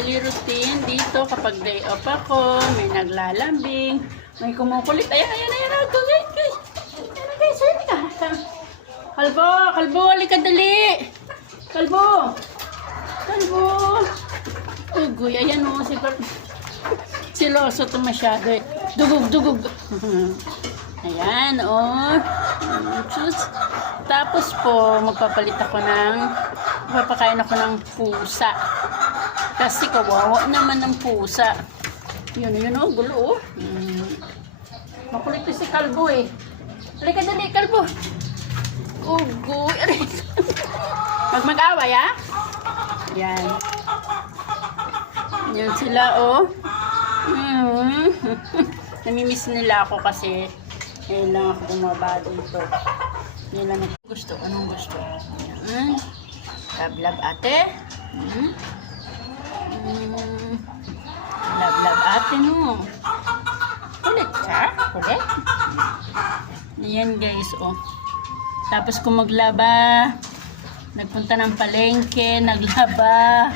daily routine dito kapag day off ako. May naglalambing. May kumukulit. Ayan. Go, guys. Ayan, guys. Kalbo. Halika dali. Kalbo. Ugoy. Ayan o. Siloso to masyado eh. Dugog. Ayan o. Tapos po, magpapakain ako ng pusa. Kasi kawawa naman ng pusa. Yun o, gulo o. Makulit si Kalbo eh. Halika dali, Kalbo. Ugoy. Mag-away ah. Yan. Yan sila oh. Namimiss nila ako kasi ngayon lang ako bumaba dito. Ngayon lang gusto. Anong gusto? Yan. Love ate. Love ate no. Ulit ka? Ulit? Ayan guys oh. Tapos kung maglaba, nagpunta ng palengke, naglaba,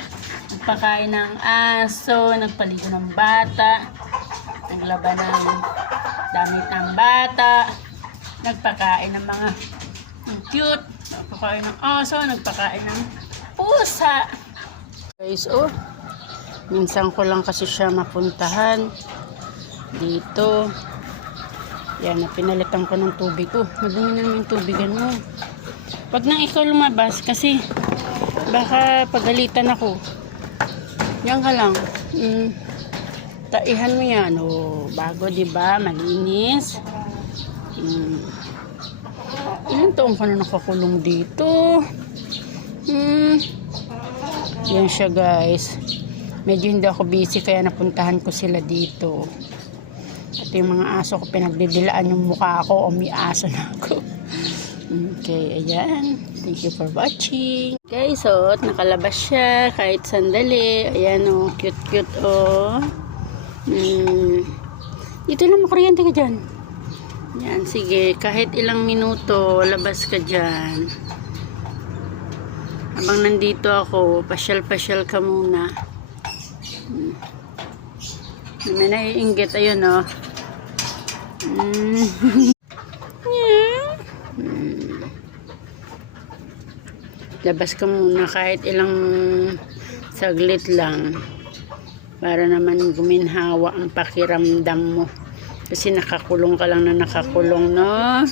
nagpakain ng aso, nagpaligo ng bata, naglaba ng damit ng bata, nagpakain ng mga cute, nagpakain ng aso, nagpakain ng pusa. Guys, oh, minsan ko lang kasi siya mapuntahan dito. Yan, pinalitan ko ng tubig. Oh, madumi na naman yung tubigan mo. Wag nang ikaw lumabas kasi baka pagalitan ako. Yan ka lang. Taihan mo yan. Oh, bago, diba? Malinis. Ilang taon ka na nakakulong dito? Yan siya guys. Medyo hindi ako busy kaya napuntahan ko sila dito. At yung mga aso ko pinagdidilaan yung mukha ko o may aso na ako. Okay, ayan. Thank you for watching. Okay, so nakalabas siya kahit sandali. Ayan o, cute o. Dito lang makuryente ka dyan. Yan, sige. Kahit ilang minuto, labas ka dyan. Habang nandito ako, pasyal ka muna. May naiinggit. Ayun o. Labas ka muna kahit ilang saglit lang para naman guminhawa ang pakiramdam mo kasi nakakulong ka lang na nakakulong no.